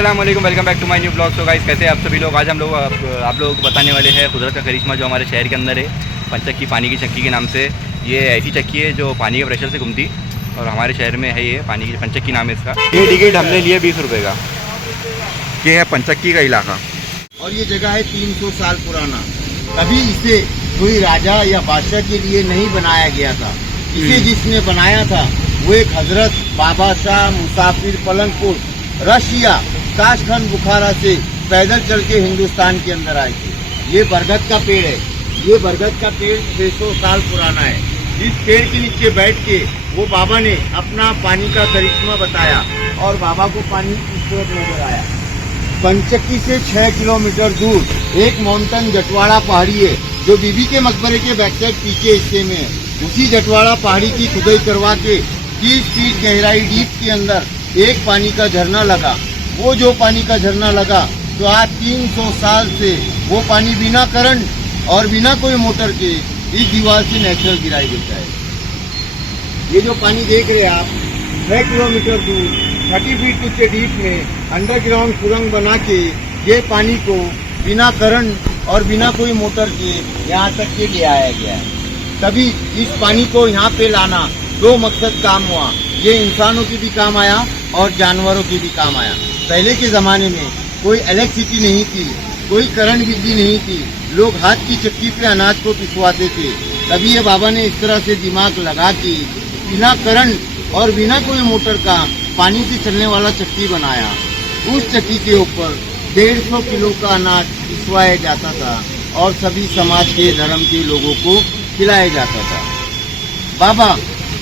अस्सलाम वालेकुम, welcome back to my new blog. So guys, कैसे आप सभी लोग। आज हम लोग आप लोगों को बताने वाले हैं कुदरत का करिश्मा जो हमारे शहर के अंदर है, पंचक्की पानी की चक्की के नाम से। ये ऐसी चक्की है जो पानी के प्रेशर से घूमती और हमारे शहर में है। ये पानी की पंचक्की नाम है इसका। ये टिकट हमने लिए 20 रुपये का। ये है पंचक्की का इलाका और ये जगह है 300 साल पुराना। कभी इसे कोई राजा या बादशाह के लिए नहीं बनाया गया था। इसे जिसने बनाया था वो एक हजरत बाबा शाह मुसाफिर पलंगपुर रशिया ताशखंड बुखारा से पैदल चल के हिंदुस्तान के अंदर आए थे। ये बरगद का पेड़ है। ये बरगद का पेड़ 600 साल पुराना है। इस पेड़ के नीचे बैठ के वो बाबा ने अपना पानी का करिश्मा बताया और बाबा को पानी खूबसूरत नजर आया। पंचक्की से 6 किलोमीटर दूर एक माउंटेन जटवाड़ा पहाड़ी है जो बीबी के मकबरे के बैक साइड पीछे हिस्से में है। उसी जटवाड़ा पहाड़ी की खुदाई करवा के 30 फीट गहराई डीप के अंदर एक पानी का झरना लगा। वो जो पानी का झरना लगा तो आज 300 साल से वो पानी बिना करंट और बिना कोई मोटर के इस दीवार से नेचुरल गिराई देता है। ये जो पानी देख रहे हैं आप 6 किलोमीटर दूर 30 फीट नीचे डीप में अंडरग्राउंड सुरंग बना के ये पानी को बिना करंट और बिना कोई मोटर के यहाँ तक के ले आया गया है। तभी इस पानी को यहाँ पे लाना दो मकसद काम हुआ। ये इंसानों की भी काम आया और जानवरों की भी काम आया। पहले के ज़माने में कोई इलेक्ट्रिसिटी नहीं थी, कोई करंट बिजली नहीं थी। लोग हाथ की चक्की पे अनाज को पिसवाते थे। तभी ये बाबा ने इस तरह से दिमाग लगा के बिना करंट और बिना कोई मोटर का पानी से चलने वाला चक्की बनाया। उस चक्की के ऊपर 150 किलो का अनाज पिसवाया जाता था और सभी समाज के धर्म के लोगों को खिलाया जाता था। बाबा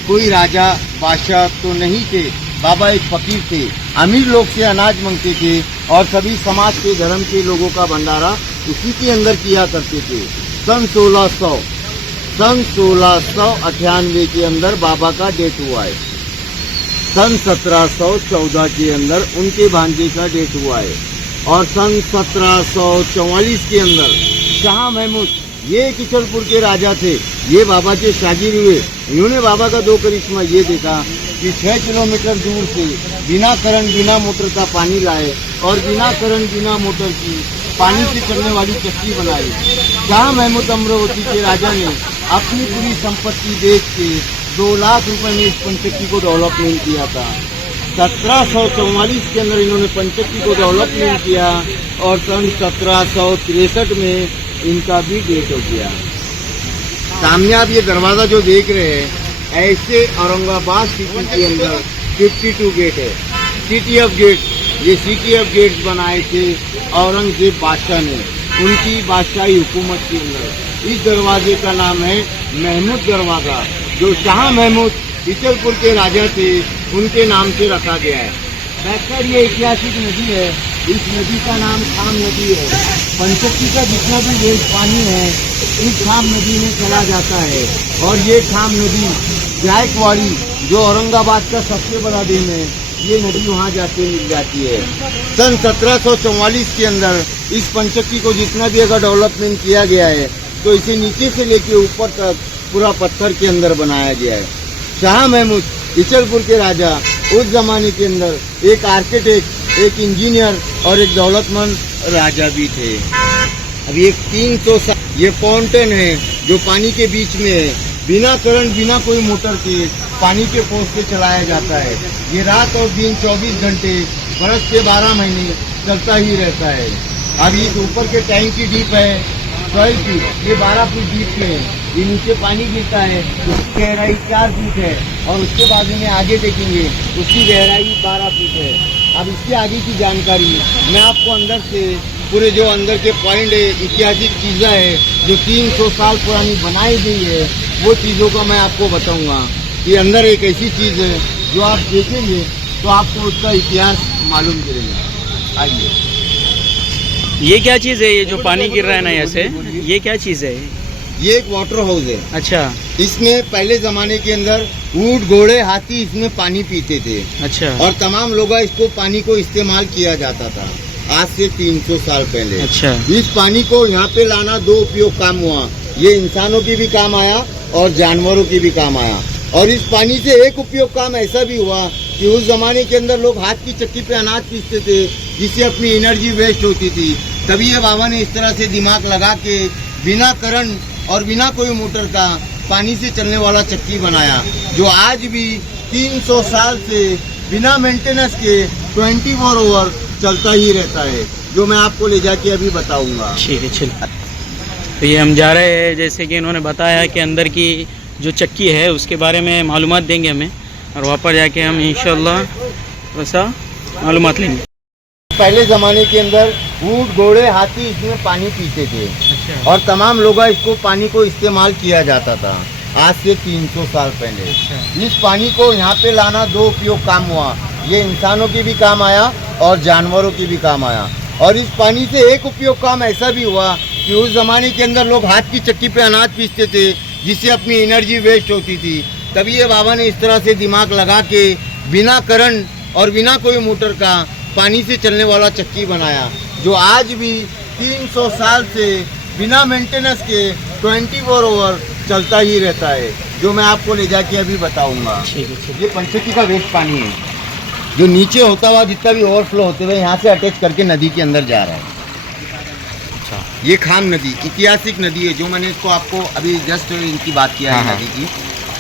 कोई राजा बादशाह तो नहीं थे। बाबा एक फकीर थे। अमीर लोग से अनाज मांगते थे और सभी समाज के धर्म के लोगों का भंडारा उसी के अंदर किया करते थे। सन 1698 के अंदर बाबा का डेथ हुआ है। सन 1714 के अंदर उनके भांजे का डेथ हुआ है और सन 1744 के अंदर शाह महमूद, ये किचलपुर के राजा थे, ये बाबा के शागिर्द हुए। इन्होंने बाबा का दो करिश्मा ये देखा कि 6 किलोमीटर दूर से बिना करंट बिना मोटर का पानी लाए और बिना करंट बिना मोटर की पानी से चलने वाली चक्की बनाई। शाह महमूद अमरावती के राजा ने अपनी पूरी संपत्ति बेच के 2 लाख रुपए में इस पंचक्की को डेवलपमेंट किया था। 1744 के अंदर इन्होंने पंचक्की को डेवलपमेंट किया और सन 1763 में इनका भी डेथ हो गया। सामने आप ये दरवाजा जो देख रहे हैं, ऐसे औरंगाबाद सिटी के अंदर 52 गेट है। सिटी ऑफ गेट, ये सिटी ऑफ गेट्स बनाए थे औरंगजेब बादशाह ने उनकी बादशाही हुकूमत के अंदर। इस दरवाजे का नाम है महमूद दरवाजा, जो शाह महमूद किचलपुर के राजा थे उनके नाम से रखा गया है। बैकसाइड ये ऐतिहासिक नदी है। इस नदी का नाम खाम नदी है। पंचक्की का जितना भी वेस्ट पानी है इस खाम नदी में चला जाता है और ये खाम नदी जायकवाड़ी जो औरंगाबाद का सबसे बड़ा डैम है, ये नदी वहाँ जाके मिल जाती है। सन 1744 के अंदर इस पंचक्की को जितना भी अगर डेवलपमेंट किया गया है तो इसे नीचे से लेके ऊपर तक पूरा पत्थर के अंदर बनाया गया है। शाह महमूद किचलपुर के राजा उस जमाने के अंदर एक आर्किटेक्ट, एक इंजीनियर और एक दौलतमंद राजा भी थे। अब ये 300 साल ये फाउंटेन है जो पानी के बीच में है। बिना करंट बिना कोई मोटर के पानी के पोस्ट से चलाया जाता है। ये रात और दिन 24 घंटे बरस के 12 महीने चलता ही रहता है। अब इस ऊपर के टैंक की डीप है 12 फीट, ये 12 फीट डीप में है। ये नीचे पानी गिरता है, उसकी गहराई 4 फीट है और उसके बाजू में आगे देखेंगे उसकी गहराई 12 फीट है। अब इसके आगे की जानकारी मैं आपको अंदर से पूरे जो अंदर के पॉइंट है, ऐतिहासिक चीज़ें है जो 300 साल पुरानी बनाई गई है, वो चीज़ों का मैं आपको बताऊंगा। कि अंदर एक ऐसी चीज़ है जो आप देखेंगे तो आपको उसका इतिहास मालूम चलेगा। आइए। ये क्या चीज़ है? ये जो पानी गिर रहा है ना ऐसे, ये क्या चीज़ है? ये एक वाटर हाउस है। अच्छा। इसमें पहले जमाने के अंदर ऊंट, घोड़े, हाथी इसमें पानी पीते थे। अच्छा। और तमाम लोग इसको पानी को इस्तेमाल किया जाता था आज से 300 साल पहले। अच्छा। इस पानी को यहाँ पे लाना दो उपयोग काम हुआ। ये इंसानों की भी काम आया और जानवरों की भी काम आया। और इस पानी से एक उपयोग काम ऐसा भी हुआ कि उस जमाने के अंदर लोग हाथ की चक्की पे अनाज पीसते थे जिससे अपनी एनर्जी वेस्ट होती थी। तभी ये बाबा ने इस तरह से दिमाग लगा के बिना करंट और बिना कोई मोटर का पानी से चलने वाला चक्की बनाया, जो आज भी 300 साल से बिना मेंटेनेंस के 24 ओवर चलता ही रहता है, जो मैं आपको ले जाके अभी बताऊंगा। ठीक है, चलिए। तो ये हम जा रहे हैं, जैसे कि इन्होंने बताया कि अंदर की जो चक्की है उसके बारे में मालूमात देंगे हमें, और वहाँ पर जाके हम इंशाल्लाह वैसा मालूमात लेंगे। पहले ज़माने के अंदर ऊँट, घोड़े, हाथी इसमें पानी पीते थे। अच्छा। और तमाम लोग इसको पानी को इस्तेमाल किया जाता था आज से 300 साल पहले। इस पानी को यहाँ पे लाना दो उपयोग काम हुआ, ये इंसानों के भी काम आया और जानवरों के भी काम आया। और इस पानी से एक उपयोग काम ऐसा भी हुआ कि उस ज़माने के अंदर लोग हाथ की चक्की पे अनाज पीसते थे, जिससे अपनी एनर्जी वेस्ट होती थी। तभी ये बाबा ने इस तरह से दिमाग लगा के बिना करंट और बिना कोई मोटर का पानी से चलने वाला चक्की बनाया, जो आज भी 300 साल से बिना मेंटेनेंस के 24 ओवर चलता ही रहता है, जो मैं आपको ले जाके अभी बताऊंगा। ठीक है, चलिए। ये पंचक्की का वेस्ट पानी है, जो नीचे होता हुआ जितना भी ओवरफ्लो होते हुए यहाँ से अटैच करके नदी के अंदर जा रहा है। अच्छा। ये खाम नदी ऐतिहासिक नदी है, जो मैंने इसको आपको अभी जस्ट इनकी बात किया है नदी की।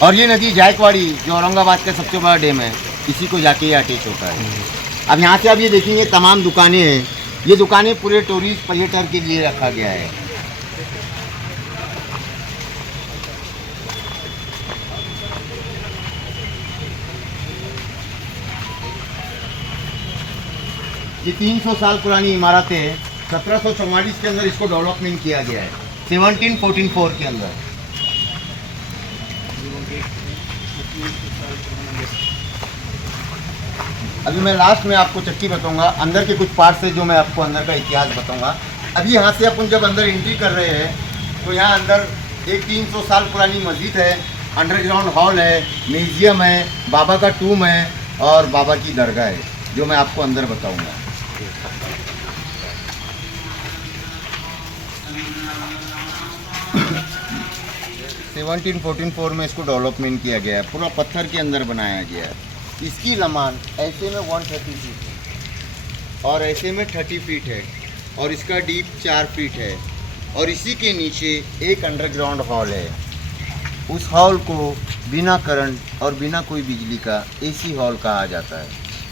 और ये नदी जायकवाड़ी, जो औरंगाबाद का सबसे बड़ा डैम है, इसी को जाके ये अटैच होता है। अब यहाँ से आप ये देखेंगे तमाम दुकानें हैं, ये दुकानें पूरे टूरिस्ट पर्यटन के लिए रखा गया है। ये 300 साल पुरानी इमारतें हैं। 1744 के अंदर इसको डेवलपमेंट किया गया है, 1744 के अंदर। अभी मैं लास्ट में आपको चक्की बताऊंगा, अंदर के कुछ पार्ट से जो मैं आपको अंदर का इतिहास बताऊंगा। अभी यहाँ से अपन जब अंदर एंट्री कर रहे हैं तो यहाँ अंदर एक 300 साल पुरानी मस्जिद है, अंडरग्राउंड हॉल है, म्यूजियम है, बाबा का टूम है और बाबा की दरगाह है, जो मैं आपको अंदर बताऊंगा। सेवनटीन 1444 में इसको डेवलपमेंट किया गया है, पूरा पत्थर के अंदर बनाया गया है। इसकी लंबाई ऐसे में 130 फीट है और ऐसे में 30 फीट है और इसका डीप 4 फीट है। और इसी के नीचे एक अंडरग्राउंड हॉल है। उस हॉल को बिना करंट और बिना कोई बिजली का एसी हॉल कहा जाता है।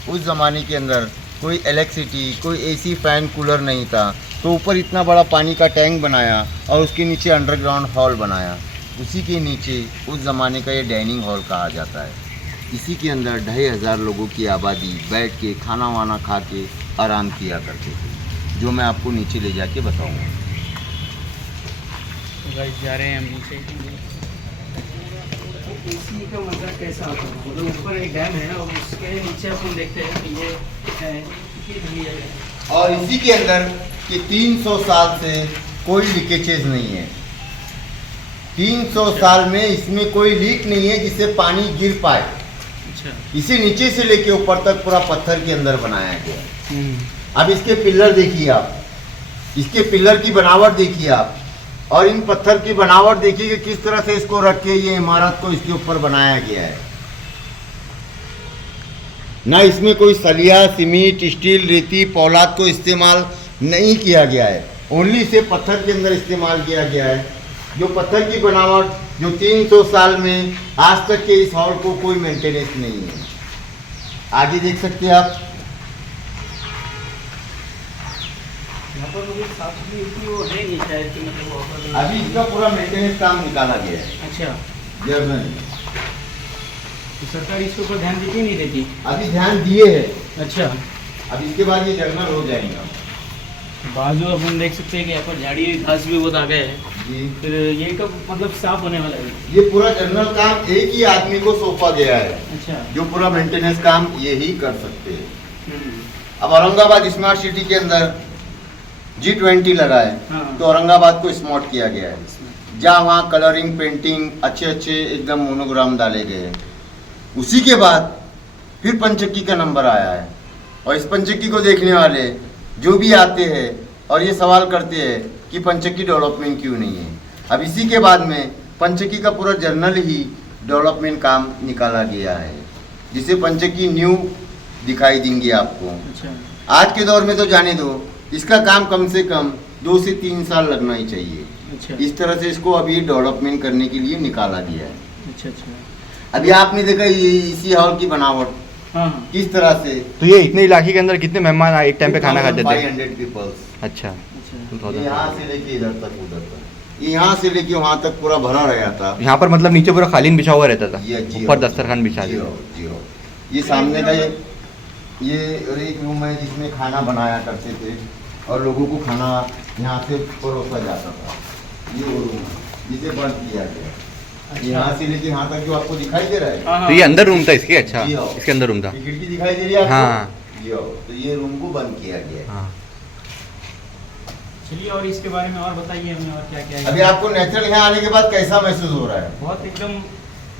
उस ज़माने के अंदर कोई इलेक्ट्रिसिटी, कोई एसी, फैन, कूलर नहीं था, तो ऊपर इतना बड़ा पानी का टैंक बनाया और उसके नीचे अंडरग्राउंड हॉल बनाया। उसी के नीचे उस ज़माने का ये डाइनिंग हॉल कहा जाता है। इसी के अंदर 2500 लोगों की आबादी बैठ के खाना वाना खा के आराम किया करते थे, जो मैं आपको नीचे ले जाके बताऊंगा। गाइस जा रहे हैं हम नीचे। एसी का मजा कैसा आता है, मतलब ऊपर एक डैम है और उसके नीचे अपन देखते हैं कि ये है। और इसी के अंदर कि 300 साल से कोई लीकेजेस नहीं है। 300 साल में इसमें कोई लीक नहीं है जिससे पानी गिर पाए। अच्छा। इसे नीचे से लेके ऊपर तक पूरा पत्थर के अंदर बनाया गया। अब इसके पिलर देखिए आप, इसके पिलर की बनावट देखिए आप, और इन पत्थर की बनावट देखिए कि किस तरह से इसको रख के ये इमारत को इसके ऊपर बनाया गया है। ना इसमें कोई सलिया, सीमेंट, स्टील, रेती, पौलाद को इस्तेमाल नहीं किया गया है, ओनली से पत्थर के अंदर इस्तेमाल किया गया है। जो पत्थर की बनावट जो 300 साल में आज तक के इस हॉल को कोई मेंटेनेंस नहीं है। आगे देख सकते हैं आप, यहाँ पर मुझे साफ सुथरी वो है नहीं शायद कि मतलब वहाँ पर अभी इसका पूरा मेंटेनेंस काम निकाला गया है। अच्छा। जर्मन तो सरकार इसके ऊपर ध्यान देती नहीं देती? अभी ध्यान दिए है। अच्छा। अब इसके बाद ये जर्नल हो जाएगा। बाजू अपन देख सकते हैं कि यहाँ पर झाड़ी घास भी बहुत आ गए हैं। जी। फिर ये कब मतलब साफ होने वाला है? ये पूरा जर्नल काम एक ही आदमी को सौंपा गया है, अच्छा। जो पूरा मेंटेनेंस काम ये ही कर सकते हैं। अब औरंगाबाद स्मार्ट सिटी के अंदर G20 लगा है, हाँ। तो औरंगाबाद को स्मार्ट किया गया है, जहाँ वहाँ कलरिंग, पेंटिंग, अच्छे अच्छे एकदम मोनोग्राम डाले गए हैं। उसी के बाद फिर पंचक्की का नंबर आया है, और इस पंचक्की को देखने वाले जो भी आते हैं और ये सवाल करते हैं कि पंचक्की डेवलपमेंट क्यों नहीं है। अब इसी के बाद में पंचक्की का पूरा जर्नल ही डेवलपमेंट काम निकाला गया है, जिसे पंचक्की न्यू दिखाई देंगे आपको। अच्छा। आज के दौर में तो जाने दो, इसका काम कम से कम 2 से 3 साल लगना ही चाहिए। अच्छा इस तरह से इसको अभी डेवलपमेंट करने के लिए निकाला गया है। अच्छा अच्छा। अभी आपने देखा ये इसी हॉल की बनावट हाँ हाँ। किस तरह से। तो ये इतने इलाके के अंदर कितने मेहमान एक टाइम पे खाना खाते थे? 500 पीपल्स। अच्छा अच्छा 2000। यहाँ से लेके इधर तक उधर तक, यहाँ से लेके वहाँ तक पूरा भरा रहा था। यहाँ पर मतलब नीचे पूरा कालीन बिछा हुआ रहता था, ये जी ऊपर हो, दस्तरखान बिछा जी दिया। हो, जी हो। ये सामने का ये एक रूम है जिसमें खाना बनाया करते थे और लोगों को खाना यहाँ से परोसा जाता था। ये वो रूम है जिसे बंद किया गया। यहाँ से लेके यहाँ तक जो आपको दिखाई दे रहा है, हाँ हाँ। तो ये अंदर रूम था इसके? अच्छा जी हो। इसके अंदर रूम था। ये खिड़की दिखाई दे रही है आपको? हाँ। जी हो। तो ये रूम को बंद किया गया है। हाँ चलिए और इसके बारे में और बताइए हमें, और क्या क्या है? अभी आपको नेचुरल यहाँ आने के बाद कैसा महसूस हो रहा है? बहुत एकदम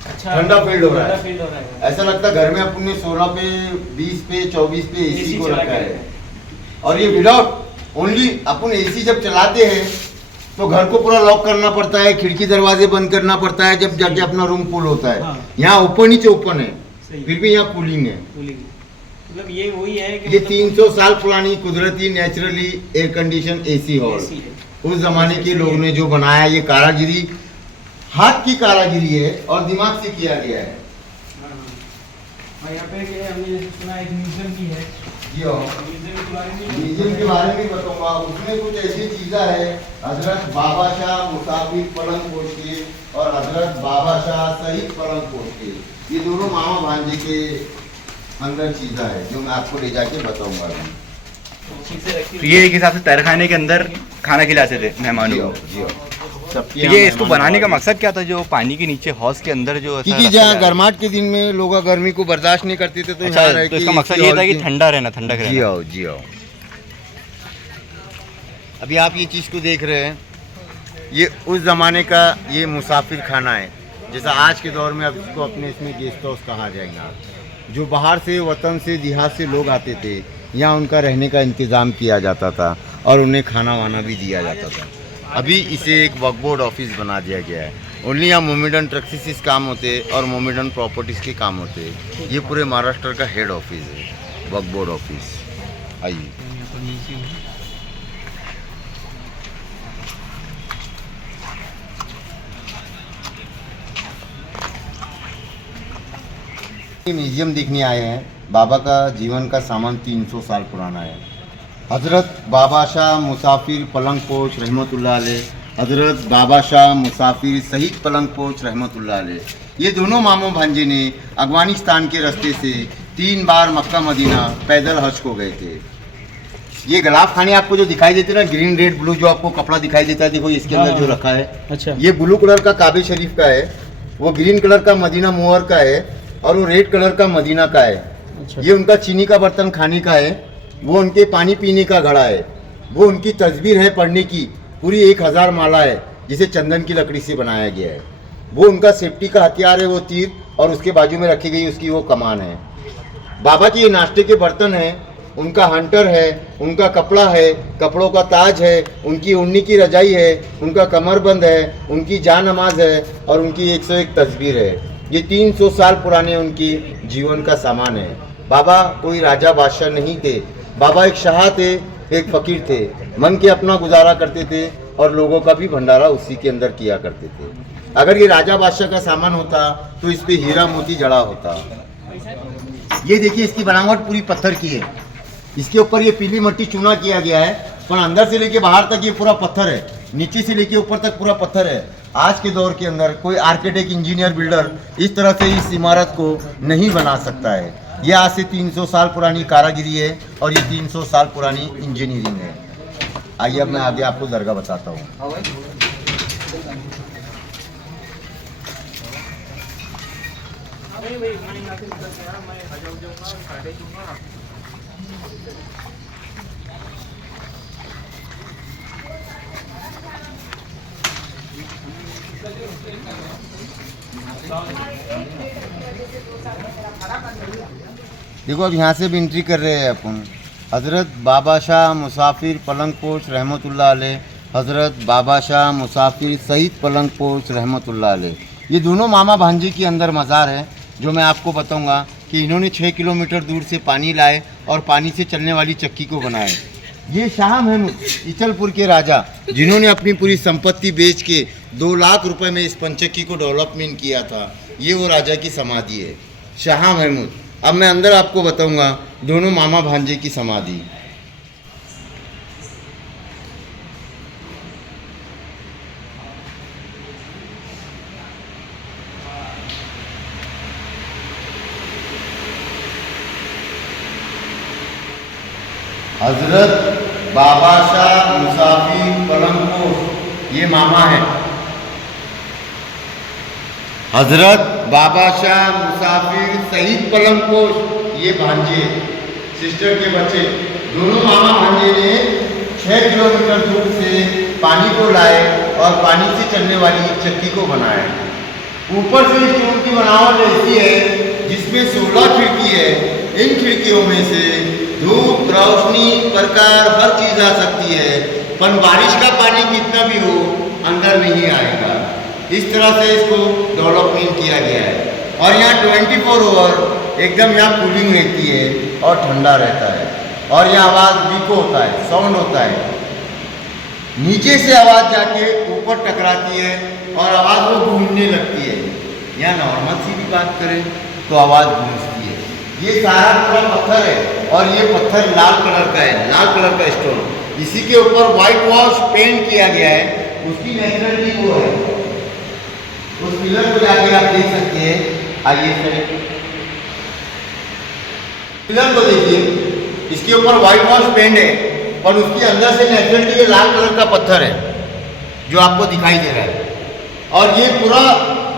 अच्छा ठंडा फील हो रहा है। ठंडा फील हो रहा है। ऐसा लगता है घर में अपने 16 पे 20 पे 24 पे एसी को चला रखा के है। और ये विदाउट ओनली अपन एसी जब चलाते हैं तो घर को पूरा लॉक करना पड़ता है, खिड़की दरवाजे बंद करना पड़ता है जब जाके अपना रूम कूल होता है। हाँ। यहाँ ओपन ही ओपन है, सही। फिर भी यहाँ कूलिंग है। कूलिंग मतलब ये वही है कि ये मतलब 300 साल पुरानी कुदरती naturally air condition AC hall, AC है। उस जमाने के लोग ने जो बनाया, ये कारागिरी हाथ की कारागिरी है और दिमाग से किया गया है। हाँ, हाँ। और यहाँ पे क्या हमने जैसे सुना एक म्यूजियम भी है। जी हाँ। म्यूजियम के बारे में म्यूजियम के बारे में बताऊंगा। उसमें कुछ ऐसी चीज़ें है, हजरत बाबा शाह मुसाफिर पलंग पोश के और हजरत बाबा शाह शहीद पलंग पोश के, ये दोनों मामा भांजे के अंदर चीज़ें है जो मैं आपको ले जाके बताऊंगा। चीजें रखी तो ये एक हिसाब से तहखाने के अंदर खाना खिलाते थे मेहमानों जी को। हाँ, जी हाँ। सबके तो यहाँ ये इसको मेहमान बनाने का नवाजी। मकसद क्या था, जो पानी के नीचे हौज के अंदर जो ऐसा क्योंकि रखा जहाँ गया है? गर्माहट के दिन में लोग गर्मी को बर्दाश्त नहीं करते थे तो अच्छा, यहाँ रह तो के इसका मकसद इसी ये हॉल था कि की- ठंडा रहना, ठंडक जी रहना। आओ जी आओ। अभी आप ये चीज़ को देख रहे हैं, ये उस ज़माने का ये मुसाफिर खाना है। जैसा आज के दौर में अब इसको अपने इसमें गेस्ट हाउस कहा जाएगा। जो बाहर से वतन से देहात से लोग आते थे, यहाँ उनका रहने का इंतज़ाम किया जाता था और उन्हें खाना वाना भी दिया जाता था। अभी इसे एक वक्फ बोर्ड ऑफिस बना दिया गया है। ओनली यहाँ मोमेडन ट्रक्सिस काम होते और मोमेडन प्रॉपर्टीज़ के काम होते। ये पूरे महाराष्ट्र का हेड ऑफिस है, वक्फ बोर्ड ऑफिस। आइए। म्यूजियम देखने आए हैं। बाबा का जीवन का सामान 300 साल पुराना है। हज़रत बाबा शाह मुसाफिर पलंग पोश रहमतुल्लाह अलैह, हज़रत बाबा शाह मुसाफिर शहीद पलंग पोश रहमतुल्लाह अलैह, ये दोनों मामों भांजे ने अफगानिस्तान के रास्ते से 3 बार मक्का मदीना पैदल हज को गए थे। ये गुलाब खाने आपको जो दिखाई देते ना, ग्रीन रेड ब्लू जो आपको कपड़ा दिखाई देता है, देखो इसके अंदर जो रखा है, अच्छा ये ब्लू कलर का काबे शरीफ का है, वो ग्रीन कलर का मदीना मुअर का है और वो रेड कलर का मदीना का है। अच्छा ये उनका चीनी का बर्तन खाने का है, वो उनके पानी पीने का घड़ा है, वो उनकी तस्वीर है पढ़ने की, पूरी 1000 माला है जिसे चंदन की लकड़ी से बनाया गया है। वो उनका सेफ्टी का हथियार है, वो तीर, और उसके बाजू में रखी गई उसकी वो कमान है। बाबा की ये नाश्ते के बर्तन है, उनका हंटर है, उनका कपड़ा है, कपड़ों का ताज है, उनकी उन्नी की रजाई है, उनका कमरबंद है, उनकी जान नमाज है और उनकी 101 तस्वीर है। ये 300 साल पुराने उनकी जीवन का सामान है। बाबा कोई राजा बादशाह नहीं थे, बाबा एक शाह थे, एक फ़कीर थे। मन के अपना गुजारा करते थे और लोगों का भी भंडारा उसी के अंदर किया करते थे। अगर ये राजा बादशाह का सामान होता तो इस पे हीरा मोती जड़ा होता। ये देखिए, इसकी बनावट पूरी पत्थर की है। इसके ऊपर ये पीली मिट्टी चूना किया गया है, पर अंदर से लेके बाहर तक ये पूरा पत्थर है, नीचे से लेके ऊपर तक पूरा पत्थर है। आज के दौर के अंदर कोई आर्किटेक्ट, इंजीनियर, बिल्डर इस तरह से इस इमारत को नहीं बना सकता है। ये आज से 300 साल पुरानी कारागिरी है और ये 300 साल पुरानी इंजीनियरिंग है। आइए अब मैं आगे आपको दरगाह बताता हूँ। देखो, अब यहाँ से भी एंट्री कर रहे हैं अपन। हज़रत बाबा शाह मुसाफिर पलंग पोश रहमतुल्लाह अलैह, हज़रत बाबा शाह मुसाफिर शहीद पलंग पोश रहमतुल्लाह अलैह, ये दोनों मामा भांजे के अंदर मज़ार है जो मैं आपको बताऊंगा। कि इन्होंने 6 किलोमीटर दूर से पानी लाए और पानी से चलने वाली चक्की को बनाए। ये शाह महमूद इचलपुर के राजा, जिन्होंने अपनी पूरी संपत्ति बेच के 2 लाख रुपए में इस पंचक्की को डेवलपमेंट किया था, ये वो राजा की समाधि है, शाह महमूद। अब मैं अंदर आपको बताऊंगा दोनों मामा भांजे की समाधि। हजरत बाबा शाह मुसाफिर पलंगपोश ये मामा है। हजरत बाबा शाह मुसाफिर शहीद पलंगपोश ये भांजे, सिस्टर के बच्चे। दोनों मामा भांजे ने 6 किलोमीटर दूर से पानी को लाए और पानी से चलने वाली चक्की को बनाया। ऊपर से स्टोन की बनावट ऐसी है जिसमें 16 खिड़की है। इन खिड़कियों में से धूप, रोशनी, प्रकार हर चीज़ आ सकती है, पर बारिश का पानी कितना भी हो अंदर नहीं आएगा। इस तरह से इसको डेवलपमेंट किया गया है। और यहाँ 24 ओवर एकदम यहाँ कूलिंग रहती है और ठंडा रहता है। और यहाँ आवाज़ बीको होता है, साउंड होता है। नीचे से आवाज़ जाके ऊपर टकराती है और आवाज़ वो गूंजने लगती है। यहाँ नॉर्मल सी भी बात करें तो आवाज़ गूंजती है। ये सारा पूरा पत्थर है और ये पत्थर लाल कलर का है, लाल कलर का स्टोन। इसी के ऊपर व्हाइट वॉश पेंट किया गया है। उसकी नेचुरलिटी वो है। उस पिलर को जाके आप देख सकते हैं। आइए सर, पिलर को देखिए, इसके ऊपर व्हाइट वॉश पेंट है और उसके अंदर से नेचुरली ये लाल कलर का पत्थर है जो आपको दिखाई दे रहा है। और ये पूरा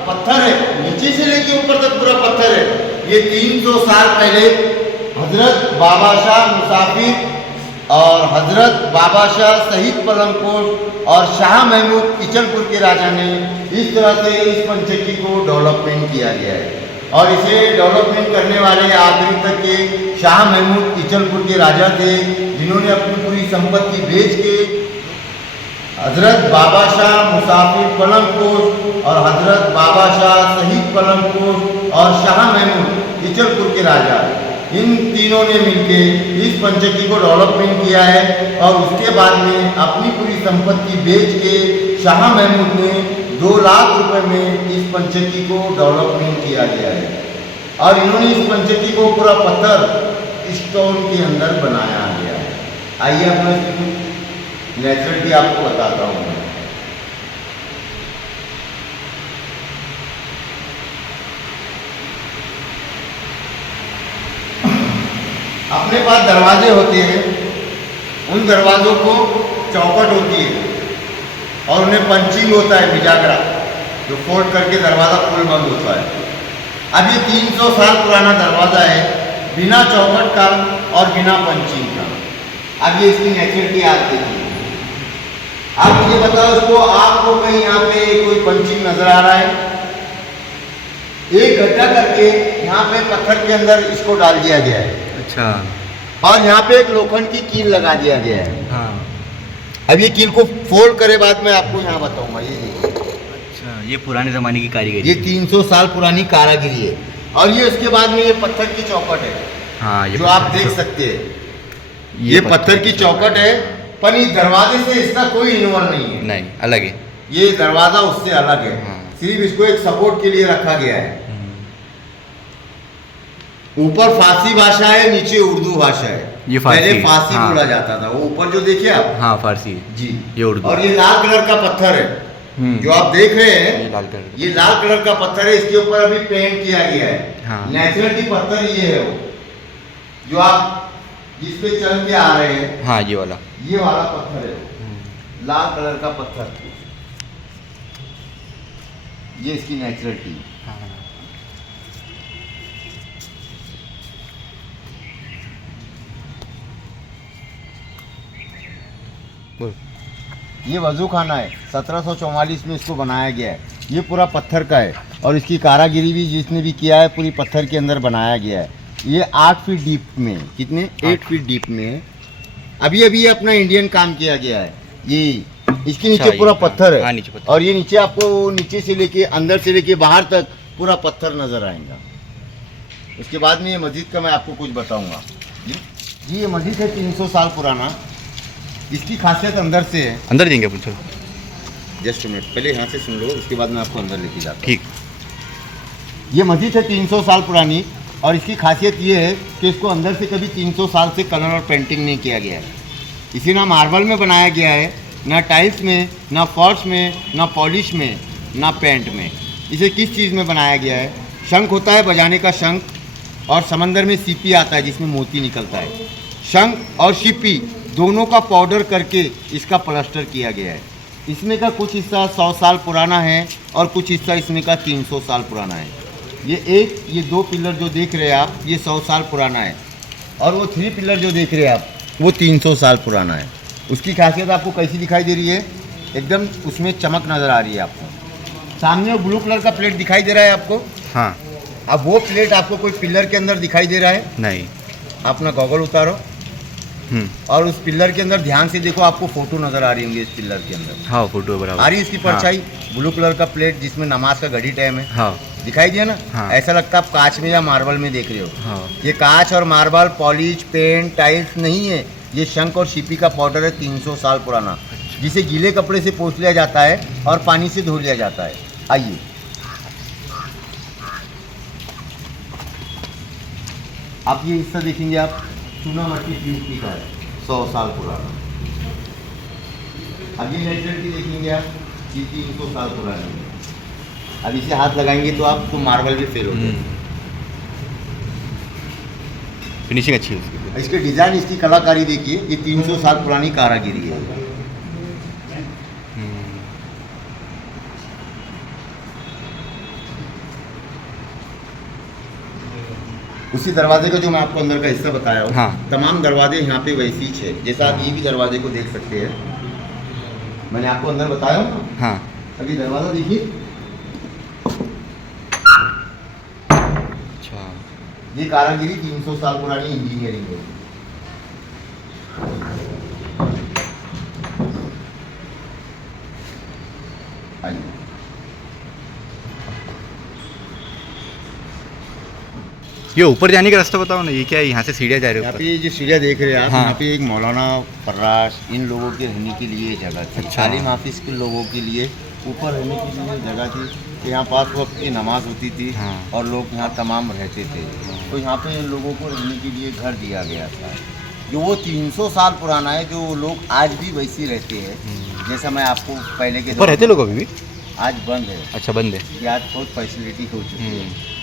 पत्थर है, नीचे से लेके ऊपर तक पूरा पत्थर है। ये 300 साल पहले हजरत बाबा शाह मुसाफिर और हजरत बाबा शाह शहीद पलंगपोश और शाह महमूद इचलपुर के राजा ने इस तरह से इस पंचक्की को डेवलपमेंट किया गया है। और इसे डेवलपमेंट करने वाले आखिरी तक के शाह महमूद इचलपुर के राजा थे, जिन्होंने अपनी पूरी संपत्ति बेच के हजरत बाबा शाह मुसाफिर पलंगपोश और हजरत बाबा शाह शहीद पलंगपोश और शाह महमूद इचलपुर के राजा, इन तीनों ने मिलकर इस पंचक्की को डेवलपमेंट किया है। और उसके बाद में अपनी पूरी संपत्ति बेच के शाह महमूद ने 2 लाख रुपए में इस पंचक्की को डेवलपमेंट किया गया है। और इन्होंने इस पंचक्की को पूरा पत्थर स्टोन के अंदर बनाया गया है। आइए अब मैं नेचुरलिटी आपको बताता हूँ। अपने पास दरवाजे होते हैं, उन दरवाज़ों को चौखट होती है और उन्हें पंचिंग होता है, बिजागरा, जो फोल्ड करके दरवाज़ा खोल बंद होता है। अब ये 300 साल पुराना दरवाज़ा है, बिना चौखट का और बिना पंचिंग का। अब ये इसकी नेचुरलिटी आप देखिए। आप ये बताओ इसको, आपको कहीं यहाँ पे कोई पंचिंग नजर आ रहा है? एक गड्ढा करके यहाँ पे पत्थर के अंदर इसको डाल दिया गया है। अच्छा। और यहाँ पे एक लोखंड की कील लगा दिया गया है। हाँ। अब ये कील को फोल्ड करे बाद में आपको यहाँ बताऊंगा। ये अच्छा, ये पुराने ज़माने की कारीगरी ये है। 300 साल पुरानी कारागिरी है। और ये उसके बाद में ये पत्थर की चौखट है। हाँ, ये जो आप देख सकते हैं, ये पत्थर की चौखट है। पर इस दरवाजे से इसका कोई इन्वॉल्व नहीं है। नहीं, अलग है। ये दरवाजा उससे अलग है। हाँ। सिर्फ इसको एक सपोर्ट के लिए रखा गया है। ऊपर फारसी भाषा है, नीचे उर्दू भाषा है। ये फारसी, पहले फारसी हाँ। बोला जाता था। वो ऊपर जो देखिए आप, हाँ, फारसी जी, ये उर्दू। और ये लाल कलर का पत्थर है जो आप देख रहे हैं। ये लाल कलर का पत्थर है। इसके ऊपर अभी पेंट किया गया है। हाँ। नेचुरली पत्थर ये है वो, जो आप जिस पे चल के आ रहे हैं। हाँ, ये वाला पत्थर है वो, लाल कलर का पत्थर। ये इसकी नेचुरलिटी। ये वजू खाना है, 1744 में इसको बनाया गया है। ये पूरा पत्थर का है और इसकी कारागिरी भी जिसने भी किया है पूरी पत्थर के अंदर बनाया गया है। ये 8 फीट डीप में, कितने 8 फीट डीप में है। अभी अभी ये अपना इंडियन काम किया गया है। ये इसके नीचे पूरा पत्थर है। हाँ, नीचे पत्थर। और ये नीचे आपको नीचे से लेके अंदर से लेके बाहर तक पूरा पत्थर नजर आएगा। उसके बाद में ये मस्जिद का मैं आपको कुछ बताऊंगा। जी ये मस्जिद है 300 साल पुराना। इसकी खासियत अंदर से है। अंदर जाएंगे अपन, चलो। जस्ट मिनट, पहले यहाँ से सुन लो, उसके बाद मैं आपको अंदर लेके जाता हूँ। ठीक। ये मस्जिद है 300 साल पुरानी, और इसकी खासियत ये है कि इसको अंदर से कभी 300 साल से कलर और पेंटिंग नहीं किया गया है। इसी ना मार्बल में बनाया गया है, ना टाइल्स में, ना फर्श में, ना पॉलिश में, ना पेंट में। इसे किस चीज़ में बनाया गया है? शंख होता है बजाने का शंख, और समंदर में सीपी आता है जिसमें मोती निकलता है। शंख और सीपी दोनों का पाउडर करके इसका प्लास्टर किया गया है। इसमें का कुछ हिस्सा 100 साल पुराना है और कुछ हिस्सा इसमें का 300 साल पुराना है। ये 2 पिलर जो देख रहे हैं आप, ये 100 साल पुराना है, और वो 3 पिलर जो देख रहे हैं आप, वो 300 साल पुराना है। उसकी खासियत आपको कैसी दिखाई दे रही है? एकदम उसमें चमक नज़र आ रही है आपको। सामने वो ब्लू कलर का प्लेट दिखाई दे रहा है आपको। हाँ। अब वो प्लेट आपको कोई पिलर के अंदर दिखाई दे रहा है? नहीं। अपना गॉगल उतारो और उस पिलर के अंदर ध्यान से देखो, आपको फोटो नज़र आ रही होंगी इस पिलर के अंदर। हाँ, फोटो बराबर आ रही है इसकी परछाई। ब्लू कलर का प्लेट जिसमें नमाज का घड़ी टाइम है। हाँ। दिखाई दिया ना? हाँ। ऐसा लगता है आप कांच में या मार्बल में देख रहे हो। हाँ। ये कांच और मार्बल, पॉलिश, पेंट, टाइल्स नहीं है। ये शंख और सीपी का पाउडर है 300 साल पुराना, जिसे गीले कपड़े से पोंछ लिया जाता है और पानी से धो लिया जाता है। आइए, आप ये हिस्सा देखेंगे, आप चूना मट्टी पीपी का है, 100 साल पुराना। अब ये नेचुरल की देखेंगे आप, ये 300 साल पुरानी है। अब इसे हाथ लगाएंगे तो आपको मार्बल भी फेल होगा। फिनिशिंग अच्छी है उसकी। इसके डिज़ाइन, इसकी कलाकारी देखिए, ये 300 साल पुरानी कारागिरी है। उसी दरवाजे का जो मैं आपको अंदर का हिस्सा बताया हूँ, हाँ। तमाम दरवाजे यहाँ पे वैसे ही है। जैसा आप ये भी दरवाजे को देख सकते हैं, मैंने आपको अंदर बताया हूँ। हाँ। अभी दरवाज़ा देखिए, अच्छा। ये कारागिरी 300 साल पुरानी इंजीनियरिंग है। आइए, ये ऊपर जाने का रास्ता बताओ ना, ये क्या है? यहाँ से सीढ़ियाँ जा रही है यहाँ ऊपर? पे जो सीढ़ियाँ देख रहे हैं आप, हाँ। यहाँ पे एक मौलाना, फर्राश, इन लोगों के रहने के लिए जगह थी। अच्छा। तालीम हाफिज के लोगों के लिए ऊपर रहने के लिए जगह थी कि यहाँ 5 वक्त की नमाज होती थी। हाँ। और लोग यहाँ तमाम रहते थे। तो यहाँ पे इन लोगों को रहने के लिए घर दिया गया था, जो वो 300 साल पुराना है, जो लोग आज भी वैसे ही रहते हैं। जैसा मैं आपको पहले के ऊपर रहते लोग अभी भी? आज बंद है। अच्छा, बंद है। ये आज बहुत फैसिलिटी हो चुकी है।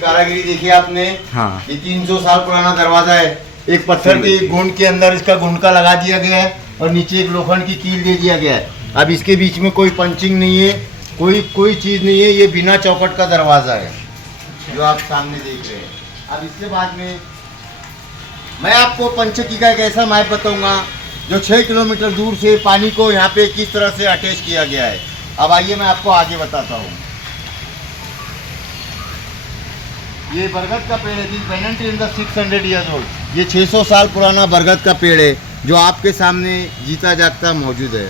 कारागिरी देखिए आपने। हाँ। ये 300 साल पुराना दरवाजा है। एक पत्थर के गुंड के अंदर इसका गुंडका लगा दिया गया है और नीचे एक लोखंड की कील दे दिया गया है। अब इसके बीच में कोई पंचिंग नहीं है, कोई चीज़ नहीं है। ये बिना चौखट का दरवाज़ा है जो आप सामने देख रहे हैं। अब इसके बाद में मैं आपको पंचकी का एक ऐसा मैप बताऊंगा जो 6 किलोमीटर दूर से पानी को यहाँ पे किस तरह से अटैच किया गया है। अब आइए मैं आपको आगे बताता हूँ। ये बरगद का पेड़ है, this Bannon tree in the 600 years old. ये 600 साल पुराना बरगद का पेड़ है जो आपके सामने जीता जागता मौजूद है।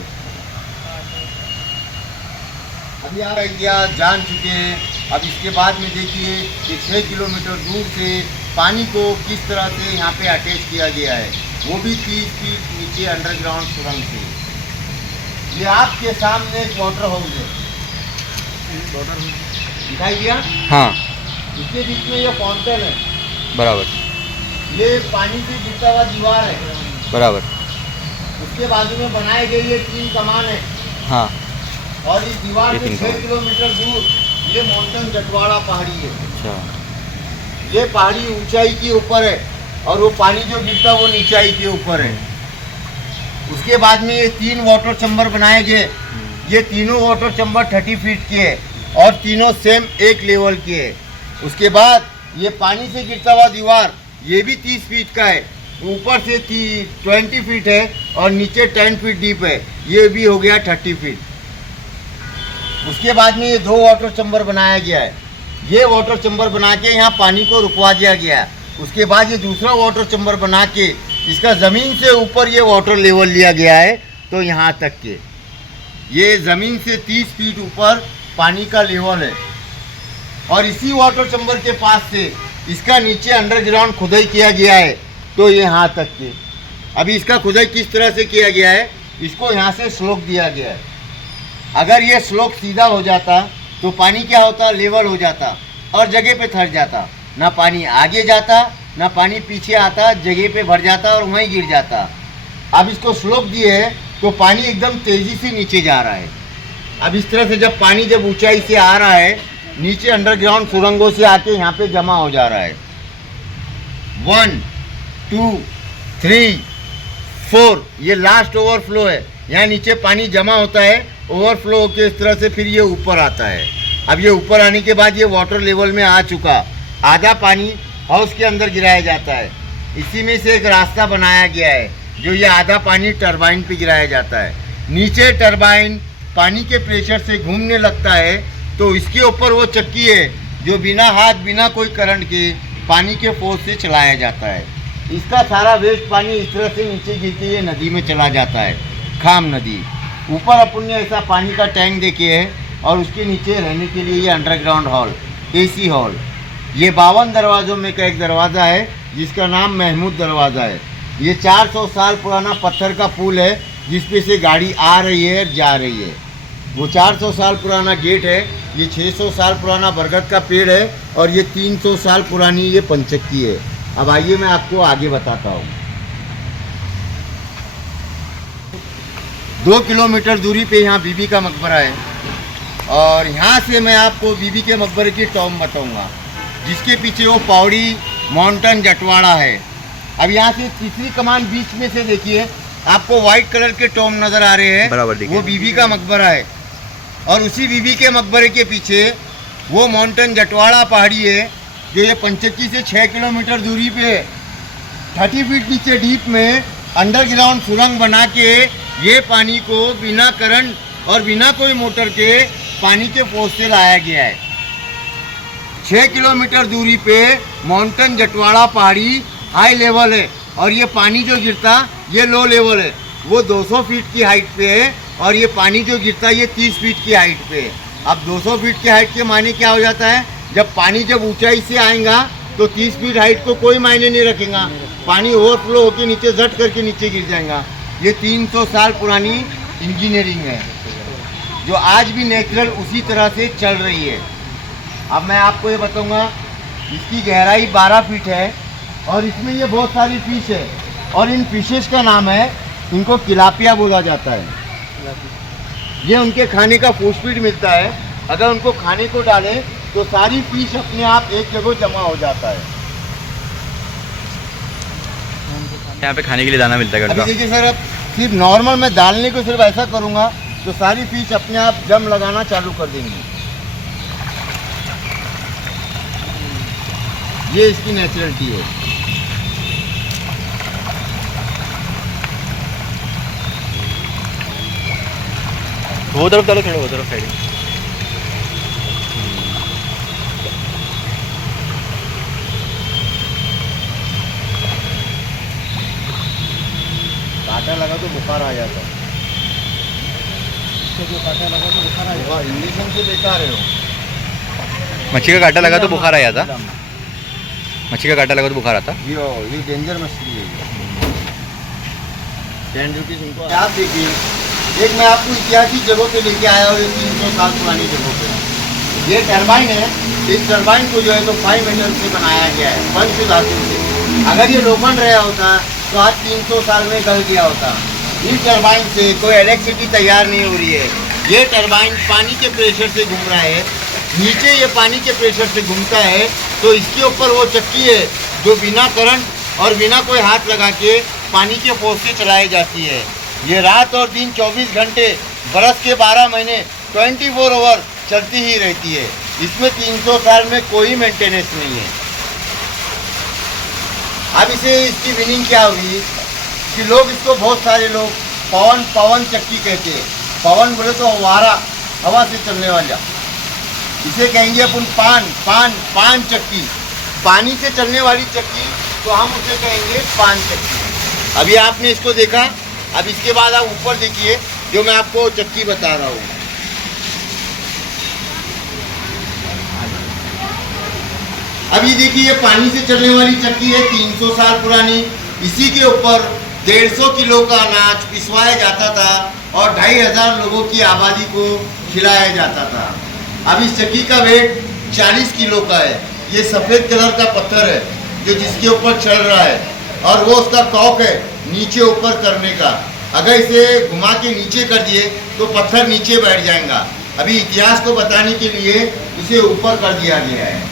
अभी आप इतिहास जान चुके हैं। अब इसके बाद में देखिए कि 6 किलोमीटर दूर से पानी को किस तरह से यहाँ पे अटैच किया गया है, वो भी 30 फीट नीचे अंडरग्राउंड सुरंग से। ये आपके सामने एक वाटर हाउस है, दिखाई दिया? हाँ, इसके बीच में ये फाउंटेन है, बराबर ये पानी से गिरता हुआ दीवार है, बराबर। उसके बाजू में बनाए गए ये 3 कमान है। हाँ, और इस दीवार ये से 3 6 कमान। किलोमीटर दूर ये माउंटेन जटवाड़ा पहाड़ी है। अच्छा। ये पहाड़ी ऊंचाई के ऊपर है और वो पानी जो गिरता है वो नीचाई के ऊपर है। उसके बाद में ये 3 वाटर चैम्बर बनाए गए। ये तीनों वाटर चैम्बर 30 फीट के है और तीनों सेम एक लेवल के है। उसके बाद ये पानी से गिरता हुआ दीवार ये भी 30 फीट का है, ऊपर से 20 फीट है और नीचे 10 फीट डीप है, ये भी हो गया 30 फीट। उसके बाद में ये 2 वाटर चैम्बर बनाया गया है। ये वाटर चैम्बर बना के यहाँ पानी को रुकवा दिया गया है। उसके बाद ये दूसरा वाटर चैम्बर बना के इसका ज़मीन से ऊपर ये वाटर लेवल लिया गया है, तो यहाँ तक के ये ज़मीन से 30 फीट ऊपर पानी का लेवल है। और इसी वाटर चैम्बर के पास से इसका नीचे अंडरग्राउंड खुदाई किया गया है, तो ये यहाँ तक के। अभी इसका खुदाई किस तरह से किया गया है, इसको यहाँ से स्लोप दिया गया है। अगर ये स्लोप सीधा हो जाता तो पानी क्या होता, लेवल हो जाता और जगह पे ठहर जाता, ना पानी आगे जाता ना पानी पीछे आता, जगह पे भर जाता और वहीं गिर जाता। अब इसको स्लोप दिए है तो पानी एकदम तेज़ी से नीचे जा रहा है। अब इस तरह से जब पानी जब ऊंचाई से आ रहा है, नीचे अंडरग्राउंड सुरंगों से आके यहाँ पे जमा हो जा रहा है। 1 2 3 4 ये लास्ट ओवरफ्लो है। यहाँ नीचे पानी जमा होता है, ओवरफ्लो होकर इस तरह से फिर ये ऊपर आता है। अब ये ऊपर आने के बाद ये वाटर लेवल में आ चुका, आधा पानी हाउस के अंदर गिराया जाता है। इसी में से एक रास्ता बनाया गया है, जो ये आधा पानी टरबाइन पे गिराया जाता है। नीचे टरबाइन पानी के प्रेशर से घूमने लगता है, तो इसके ऊपर वो चक्की है जो बिना हाथ बिना कोई करंट के पानी के फोर्स से चलाया जाता है। इसका सारा वेस्ट पानी इस तरह से नीचे गिर के ये नदी में चला जाता है, खाम नदी। ऊपर अपन ने ऐसा पानी का टैंक देखे है और उसके नीचे रहने के लिए ये अंडरग्राउंड हॉल, एसी हॉल। ये 52 दरवाज़ों में का एक दरवाज़ा है जिसका नाम महमूद दरवाज़ा है। ये 400 साल पुराना पत्थर का पुल है जिस पे से गाड़ी आ रही है और जा रही है। वो 400 साल पुराना गेट है। ये 600 साल पुराना बरगद का पेड़ है और ये 300 साल पुरानी ये पंचक्की है। अब आइए मैं आपको आगे बताता हूँ। 2 किलोमीटर दूरी पे यहाँ बीबी का मकबरा है और यहाँ से मैं आपको बीबी के मकबरे की टॉम बताऊँगा, जिसके पीछे वो पौड़ी माउंटेन जटवाड़ा है। अब यहाँ से तीसरी कमान बीच में से देखिए, आपको व्हाइट कलर के टॉम नज़र आ रहे हैं, वो बीबी का मकबरा है। और उसी बीबी के मकबरे के पीछे वो माउंटेन जटवाड़ा पहाड़ी है जो ये पंचक्की से 6 किलोमीटर दूरी पे 30 फीट नीचे डीप में अंडरग्राउंड सुरंग बना के ये पानी को बिना करंट और बिना कोई मोटर के पानी के फोर्स से लाया गया है। 6 किलोमीटर दूरी पे माउंटेन जटवाड़ा पहाड़ी हाई लेवल है और ये पानी जो गिरता ये लो लेवल है। वो 200 फीट की हाइट पे है और ये पानी जो गिरता ये 30 फीट की हाइट पे है। अब 200 फीट की हाइट के मायने क्या हो जाता है, जब पानी जब ऊंचाई से आएगा तो 30 फीट हाइट को कोई मायने नहीं रखेगा, पानी ओवरफ्लो होकर नीचे झट करके नीचे गिर जाएगा। ये 300 साल पुरानी इंजीनियरिंग है जो आज भी नेचुरल उसी तरह से चल रही है। अब मैं आपको ये बताऊंगा, इसकी गहराई 12 फीट है और इसमें ये बहुत सारी फिश है और इन फिशेस का नाम है, इनको तिलापिया बोला जाता है। ये उनके खाने का फूड मिलता है। अगर उनको खाने को डालें तो सारी फिश अपने आप एक जगह जमा हो जाता है। यहाँ पे खाने के लिए दाना मिलता है। अभी देखिए सर, अब सिर्फ नॉर्मल मैं डालने को सिर्फ ऐसा करूँगा तो सारी फिश अपने आप जम लगाना चालू कर देंगी। ये इसकी नेचुरलिटी है। वो तरफ डालो, थोड़ा वो तरफ साइड। कांटा लगा तो बुखार आ जाता है। जो कांटा लगा तो बुखार आ जाता है। इंजेक्शन से लेकर आ रहे हो। मच्छी का कांटा लगा तो बुखार आ जाता। मच्छी का कांटा लगा तो बुखार आता। ये डेंजर मछली है। 10 रुपीज़ उनको। आप देखिए, एक मैं आपको ऐतिहासिक जगह पे लेके आया हूँ, 300 साल पुरानी जगह पे। ये टरबाइन है। इस टरबाइन को जो है तो 5 मीटर से बनाया गया है, पंच धातु से। अगर ये लोखंड रहा होता तो आज 300 साल में गल गया होता। इस टरबाइन से कोई इलेक्ट्रिसिटी तैयार नहीं हो रही है। ये टरबाइन पानी के प्रेशर से घूम रहा है, नीचे ये पानी के प्रेशर से घूमता है, तो इसके ऊपर वो चक्की है जो बिना करंट और बिना कोई हाथ लगा के पानी के फोर्स से चलाई जाती है। ये रात और दिन 24 घंटे बरस के 12 महीने 24 आवर चलती ही रहती है। इसमें 300 साल में कोई मेंटेनेंस नहीं है। अब इसे इसकी मीनिंग क्या होगी कि लोग इसको, बहुत सारे लोग पवन चक्की कहते हैं। पवन बोले तो हवारा, हवा से चलने वाला। इसे कहेंगे अपन पान चक्की। पानी से चलने वाली चक्की तो हम उसे कहेंगे पान चक्की। अभी आपने इसको देखा, अब इसके बाद आप ऊपर देखिए जो मैं आपको चक्की बता रहा हूँ। अभी देखिए ये पानी से चलने वाली चक्की है, 300 साल पुरानी। इसी के ऊपर 150 किलो का अनाज पिसवाया जाता था और 2500 लोगों की आबादी को खिलाया जाता था। अब इस चक्की का वेट 40 किलो का है। ये सफ़ेद कलर का पत्थर है जो जिसके ऊपर चल रहा है और वो उसका कॉक है नीचे ऊपर करने का। अगर इसे घुमा के नीचे कर दिए तो पत्थर नीचे बैठ जाएगा। अभी इतिहास को बताने के लिए इसे ऊपर कर दिया गया है।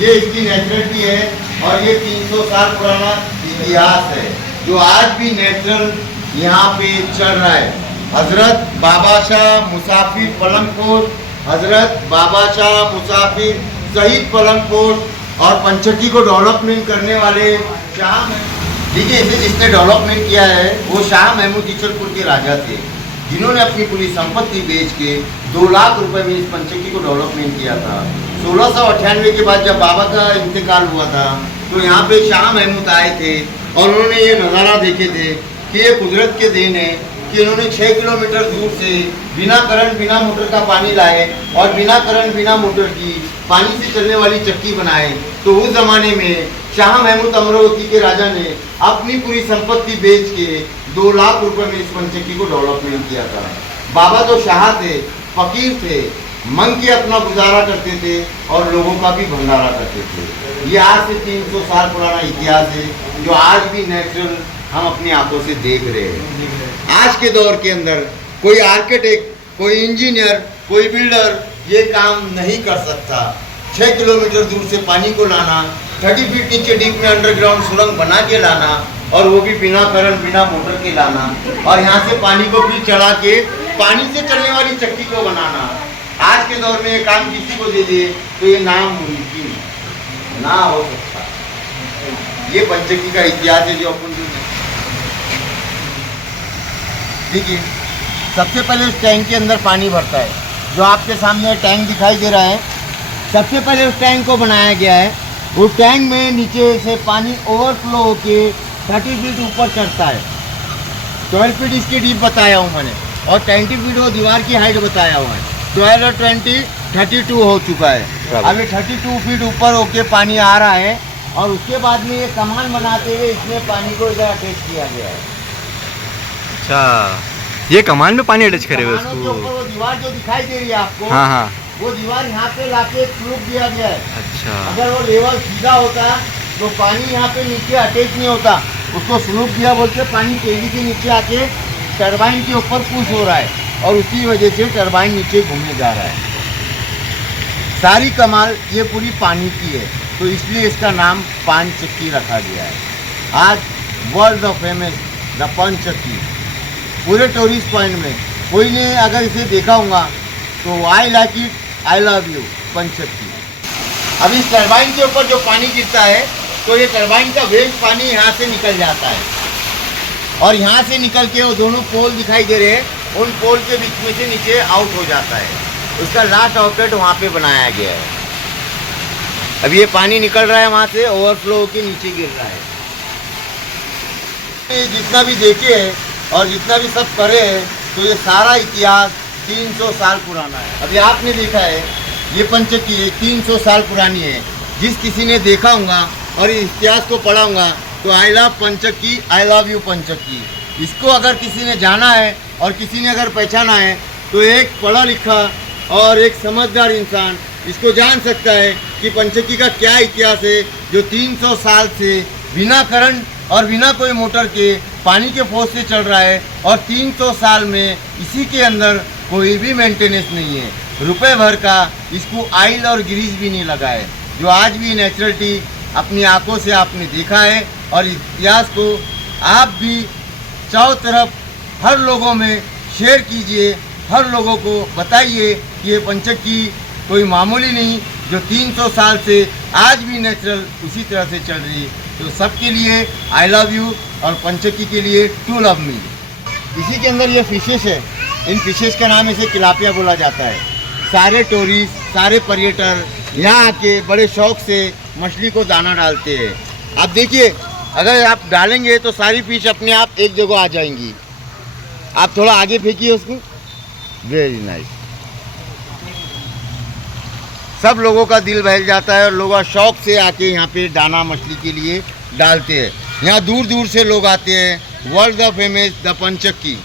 ये इसकी नेचुरलिटी है और ये 300 साल पुराना इतिहास है जो आज भी नेचुरल यहाँ पे चल रहा है। हजरत बाबा शाह मुसाफिर पलंगकोट, हजरत बाबा शाह मुसाफिर शहीद पलंगकोट और पंचक्की को डेवलपमेंट करने वाले शाह, देखिए इसे जिसने डेवलपमेंट किया है वो शाह महमूद इचलपुर के राजा थे, जिन्होंने अपनी पूरी संपत्ति बेच के 2 लाख रुपए में इस पंचक्की को डेवलपमेंट किया था। 1698 के बाद जब बाबा का इंतकाल हुआ था तो यहाँ पे शाह महमूद आए थे और उन्होंने ये नज़ारा देखे थे कि ये कुदरत के देन है कि उन्होंने 6 किलोमीटर दूर से बिना करंट बिना मोटर का पानी लाए और बिना करंट बिना मोटर की पानी से चलने वाली चक्की बनाए। तो उस ज़माने में शाह महमूद अमरावती के राजा ने अपनी पूरी संपत्ति बेच के 2 लाख रुपए में इस पंचक्की को डेवलपमेंट किया था। बाबा तो शाह थे, फकीर थे, मंग के अपना गुजारा करते थे और लोगों का भी भंडारा करते थे। ये आज से 300 साल पुराना इतिहास है जो आज भी नेचुरल हम अपनी आंखों से देख रहे हैं। आज के दौर के अंदर कोई आर्किटेक्ट, कोई इंजीनियर, कोई बिल्डर ये काम नहीं कर सकता। 6 किलोमीटर दूर से पानी को लाना, 30 फीट नीचे डीप में अंडरग्राउंड सुरंग बना के लाना और वो भी बिना करंट बिना मोटर के लाना और यहाँ से पानी को फिर चढ़ा के पानी से चलने वाली चक्की को बनाना। आज के दौर में ये काम किसी को दे दिए तो ये नामुमकिन ना हो सकता। ये पंचक्की का इतिहास है जो अपन देखिए। सबसे पहले उस टैंक के अंदर पानी भरता है, जो आपके सामने टैंक दिखाई दे रहा है। सबसे पहले उस टैंक को बनाया गया है। उस टैंक में नीचे से पानी ओवरफ्लो होके 30 फीट ऊपर चढ़ता है। 12 फीट इसकी डीप बताया हूँ मैंने और 20 फीट वो दीवार की हाइट बताया हुआ है। 12 और 20 32 हो चुका है। अभी 32 फीट ऊपर होके पानी आ रहा है और उसके बाद में ये कमान बनाते हुए इसमें पानी को इधर अटैच किया गया है। अच्छा, ये कमान में पानी अटैच करे हुए कमानों के ऊपर वो दीवार जो दिखाई दे रही है आपको, हाँ हाँ, वो दीवार यहाँ पे लाके प्रूफ दिया गया है। अच्छा, अगर वो लेवल सीधा होता तो पानी यहाँ पे नीचे अटैच नहीं होता। उसको स्लूप दिया बोलते, पानी तेजी के नीचे आके टरबाइन के ऊपर पुश हो रहा है और उसी वजह से टरबाइन नीचे घूमने जा रहा है। सारी कमाल ये पूरी पानी की है तो इसलिए इसका नाम पान चक्की रखा गया है। आज वर्ल्ड ऑफ फेमस द पंचक्की पूरे टूरिस्ट पॉइंट में कोई ने अगर इसे देखा होगा तो I like it, I love you पंचक्की। अब इस टरबाइन के ऊपर जो पानी गिरता है तो ये टरबाइन का वेस्ट पानी यहाँ से निकल जाता है और यहाँ से निकल के वो दोनों पोल दिखाई दे रहे हैं, उन पोल के बीच में से नीचे आउट हो जाता है। उसका लास्ट आउटलेट वहाँ पे बनाया गया है। अब ये पानी निकल रहा है वहाँ से, ओवरफ्लो होकर नीचे गिर रहा है। ये जितना भी देखे है और जितना भी सब करे हैं तो ये सारा इतिहास 300 साल पुराना है। अभी आपने देखा है ये पंचक्की 300 साल पुरानी है। जिस किसी ने देखा होगा और इस इतिहास को पढ़ा होगा तो आई लव पंचक्की, आई लव यू पंचक्की। इसको अगर किसी ने जाना है और किसी ने अगर पहचाना है तो एक पढ़ा लिखा और एक समझदार इंसान इसको जान सकता है कि पंचक्की का क्या इतिहास है, जो 300 साल से बिना करंट और बिना कोई मोटर के पानी के फोर्स से चल रहा है और 300 साल में इसी के अंदर कोई भी मेंटेनेंस नहीं है। रुपए भर का इसको आयल और ग्रीस भी नहीं लगा है, जो आज भी नेचुरलिटी अपनी आंखों से आपने देखा है। और इतिहास को आप भी चारों तरफ हर लोगों में शेयर कीजिए, हर लोगों को बताइए कि ये पंचक्की कोई मामूली नहीं, जो 300 साल से आज भी नेचुरल उसी तरह से चल रही है। तो सबके लिए आई लव यू और पंचक्की के लिए टू लव मी। इसी के अंदर ये फिशेस है, इन फिशेस का नाम इसे तिलापिया बोला जाता है। सारे टूरिस्ट, सारे पर्यटक यहाँ आके बड़े शौक से मछली को दाना डालते हैं। आप देखिए, अगर आप डालेंगे तो सारी फिश अपने आप एक जगह आ जाएंगी। आप थोड़ा आगे फेंकिए उसको। Very nice. सब लोगों का दिल बहल जाता है और लोग शौक से आके यहाँ पे दाना मछली के लिए डालते हैं। यहाँ दूर दूर से लोग आते हैं। World the famous the Panchakki.